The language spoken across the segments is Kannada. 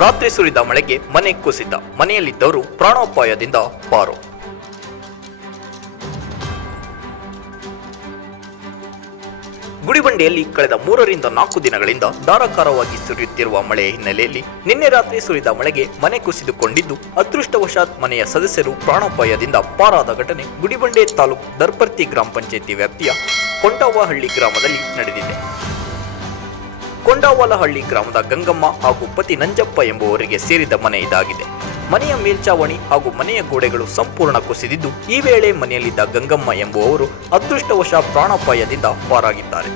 ರಾತ್ರಿ ಸುರಿದ ಮಳೆಗೆ ಮನೆ ಕುಸಿತ. ಮನೆಯಲ್ಲಿದ್ದವರು ಪ್ರಾಣೋಪಾಯದಿಂದ ಪಾರು. ಗುಡಿಬಂಡೆಯಲ್ಲಿ ಕಳೆದ ಮೂರರಿಂದ ನಾಲ್ಕು ದಿನಗಳಿಂದ ಧಾರಾಕಾರವಾಗಿ ಸುರಿಯುತ್ತಿರುವ ಮಳೆಯ ಹಿನ್ನೆಲೆಯಲ್ಲಿ ನಿನ್ನೆ ರಾತ್ರಿ ಸುರಿದ ಮಳೆಗೆ ಮನೆ ಕುಸಿದುಕೊಂಡಿದ್ದು, ಅದೃಷ್ಟವಶಾತ್ ಮನೆಯ ಸದಸ್ಯರು ಪ್ರಾಣಾಪಾಯದಿಂದ ಪಾರಾದ ಘಟನೆ ಗುಡಿಬಂಡೆ ತಾಲೂಕು ದರ್ಪರ್ತಿ ಗ್ರಾಮ ಪಂಚಾಯಿತಿ ವ್ಯಾಪ್ತಿಯ ಕೊಂಡವ್ವಹಳ್ಳಿ ಗ್ರಾಮದಲ್ಲಿ ನಡೆದಿದೆ. ಕೊಂಡಾವಲಹಳ್ಳಿ ಗ್ರಾಮದ ಗಂಗಮ್ಮ ಹಾಗೂ ಪತಿ ನಂಜಪ್ಪ ಎಂಬುವರಿಗೆ ಸೇರಿದ ಮನೆ ಇದಾಗಿದೆ. ಮನೆಯ ಮೇಲ್ಚಾವಣಿ ಹಾಗೂ ಮನೆಯ ಗೋಡೆಗಳು ಸಂಪೂರ್ಣ ಕುಸಿದಿದ್ದು, ಈ ವೇಳೆ ಮನೆಯಲ್ಲಿದ್ದ ಗಂಗಮ್ಮ ಎಂಬುವವರು ಅದೃಷ್ಟವಶ ಪ್ರಾಣಾಪಾಯದಿಂದ ಪಾರಾಗಿದ್ದಾರೆ.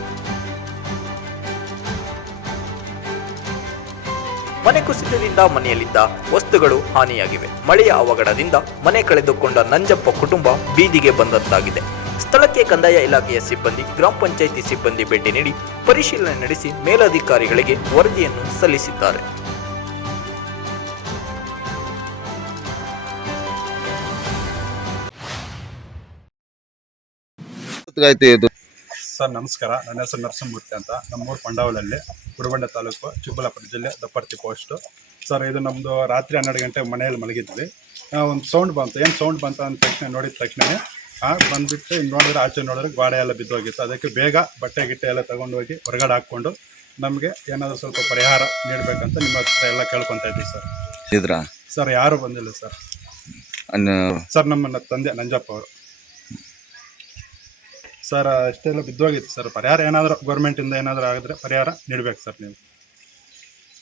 ಮನೆ ಕುಸಿತದಿಂದ ಮನೆಯಲ್ಲಿದ್ದ ವಸ್ತುಗಳು ಹಾನಿಯಾಗಿವೆ. ಮಳೆಯ ಅವಘಡದಿಂದ ಮನೆ ಕಳೆದುಕೊಂಡ ನಂಜಪ್ಪ ಕುಟುಂಬ ಬೀದಿಗೆ ಬಂದಂತಾಗಿದೆ. ಸ್ಥಳಕ್ಕೆ ಕಂದಾಯ ಇಲಾಖೆಯ ಸಿಬ್ಬಂದಿ ಗ್ರಾಮ ಪಂಚಾಯಿತಿ ಸಿಬ್ಬಂದಿ ಭೇಟಿ ನೀಡಿ ಪರಿಶೀಲನೆ ನಡೆಸಿ ಮೇಲಧಿಕಾರಿಗಳಿಗೆ ವರದಿಯನ್ನು ಸಲ್ಲಿಸಿದ್ದಾರೆ. ಇದು. ಸರ್ ನಮಸ್ಕಾರ. ನನ್ನ ಹೆಸರು ನರಸಿಂಹಮೂರ್ತಿ ಅಂತ. ನಮ್ಮೂರು ಪಂಡಾವಲಲ್ಲಿ ಕುಡಬಂಡ ತಾಲೂಕು ಚಿಕ್ಕಬಳ್ಳಾಪುರ ಜಿಲ್ಲೆ ದಪ್ಪರ್ತಿ ಪೋಸ್ಟು. ಸರ್ ಇದು ನಮ್ಮದು ರಾತ್ರಿ ಹನ್ನೆರಡು ಗಂಟೆ ಮನೆಯಲ್ಲಿ ಮಲಗಿದ್ವಿ. ಒಂದು ಸೌಂಡ್ ಬಂತು. ಏನು ಸೌಂಡ್ ಬಂತು ಅಂದ ತಕ್ಷಣ ನೋಡಿದ ತಕ್ಷಣವೇ ಬಂದುಬಿಟ್ಟು ಇನ್ನು ನೋಡಿದ್ರೆ ಆಚೆ ನೋಡಿದ್ರೆ ಗೋಡೆ ಎಲ್ಲ ಬಿದ್ದೋಗಿತ್ತು. ಅದಕ್ಕೆ ಬೇಗ ಬಟ್ಟೆ ಗಿಟ್ಟೆ ಎಲ್ಲ ತಗೊಂಡೋಗಿ ಹೊರಗಡೆ ಹಾಕ್ಕೊಂಡು ನಮಗೆ ಏನಾದರೂ ಸ್ವಲ್ಪ ಪರಿಹಾರ ನೀಡಬೇಕಂತ ನಿಮ್ಮ ಹತ್ರ ಎಲ್ಲ ಕೇಳ್ಕೊತಾ ಇದ್ದೀವಿ ಸರ್. ಇದ್ರ ಸರ್ ಯಾರೂ ಬಂದಿಲ್ಲ ಸರ್. ಸರ್ ನಮ್ಮನ್ನ ತಂದೆ ನಂಜಪ್ಪ ಅವರು. ಸರ್ ಅಷ್ಟೆಲ್ಲ ಬಿದ್ದೋಗಿತ್ತು ಸರ್. ಪರಿಹಾರ ಏನಾದರೂ ಗೌರ್ಮೆಂಟಿಂದ ಏನಾದರೂ ಆಗಿದ್ರೆ ಪರಿಹಾರ ನೀಡಬೇಕು ಸರ್ ನೀವು.